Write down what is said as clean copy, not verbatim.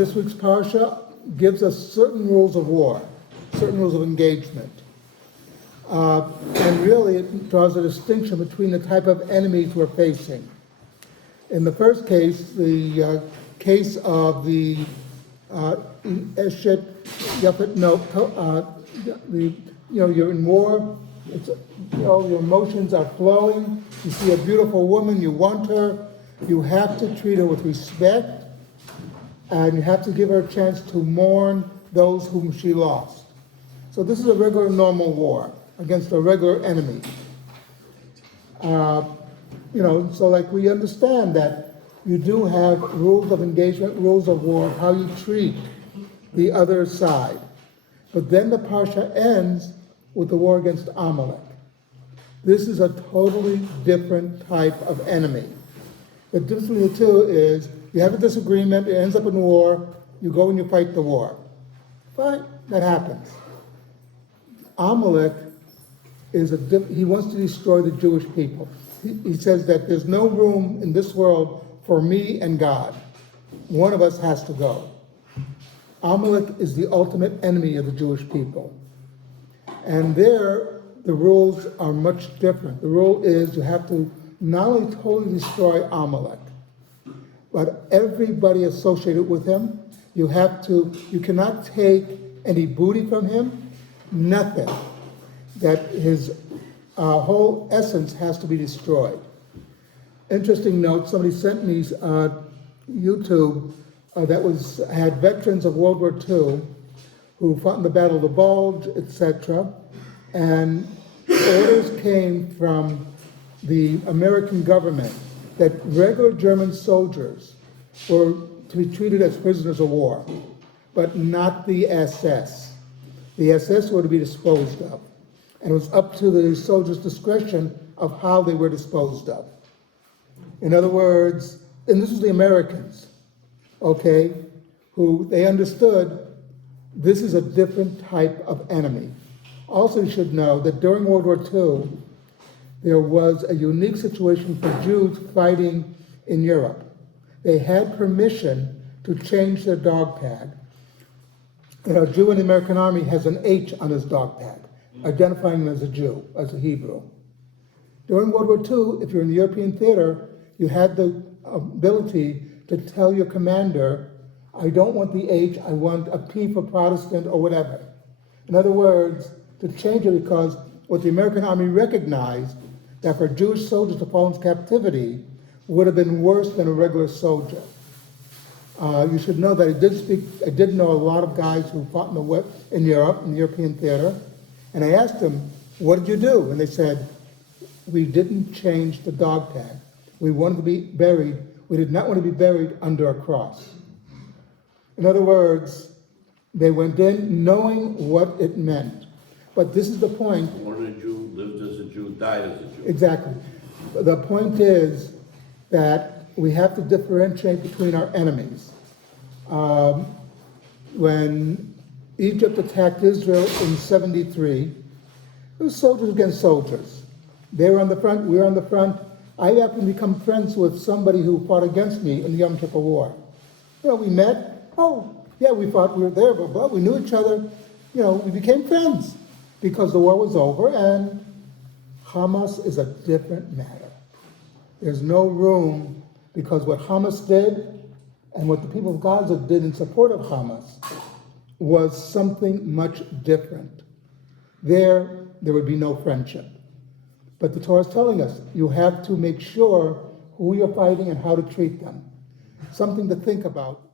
This week's parsha gives us certain rules of war, certain rules of engagement. And really it draws a distinction between the type of enemies we're facing. In the first case, the case of the Eshet Yafet, you're in war, your emotions are flowing, you see a beautiful woman, you want her, you have to treat her with respect, and you have to give her a chance to mourn those whom she lost. So this is a regular normal war against a regular enemy. So like we understand that you do have rules of engagement, rules of war, how you treat the other side. But then the parsha ends with the war against Amalek. This is a totally different type of enemy. The difference between the two is you have a disagreement, it ends up in war, you go and you fight the war. Fine, that happens. Amalek he wants to destroy the Jewish people. He says that there's no room in this world for me and God. One of us has to go. Amalek is the ultimate enemy of the Jewish people. And there, the rules are much different. The rule is you have to not only totally destroy Amalek, but everybody associated with him. You cannot take any booty from him, nothing. That his whole essence has to be destroyed. Interesting note, somebody sent me YouTube that had veterans of World War II who fought in the Battle of the Bulge, etc. And orders came from the American government that regular German soldiers were to be treated as prisoners of war, but not the SS. The SS were to be disposed of. And it was up to the soldiers' discretion of how they were disposed of. In other words, and this was the Americans, okay, who they understood this is a different type of enemy. Also, you should know that during World War II, there was a unique situation for Jews fighting in Europe. They had permission to change their dog tag. A Jew in the American Army has an H on his dog tag, identifying him as a Jew, as a Hebrew. During World War II, if you're in the European theater, you had the ability to tell your commander, I don't want the H, I want a P for Protestant or whatever. In other words, to change it because what the American Army recognized that for Jewish soldiers to fall into captivity would have been worse than a regular soldier. You should know that I did know a lot of guys who fought in Europe, in the European theater, and I asked them, what did you do? And they said, we didn't change the dog tag. We wanted to be buried. We did not want to be buried under a cross. In other words, they went in knowing what it meant. But this is the point. Born a Jew, lived as a Jew, died as a Jew. Exactly. The point is that we have to differentiate between our enemies. When Egypt attacked Israel in 73, it was soldiers against soldiers. They were on the front, we were on the front. I happened to become friends with somebody who fought against me in the Yom Kippur War. We met, we fought, we were there, blah, blah, we knew each other. We became friends because the war was over, and Hamas is a different matter. There's no room, because what Hamas did and what the people of Gaza did in support of Hamas was something much different. There would be no friendship. But the Torah is telling us, you have to make sure who you're fighting and how to treat them. Something to think about.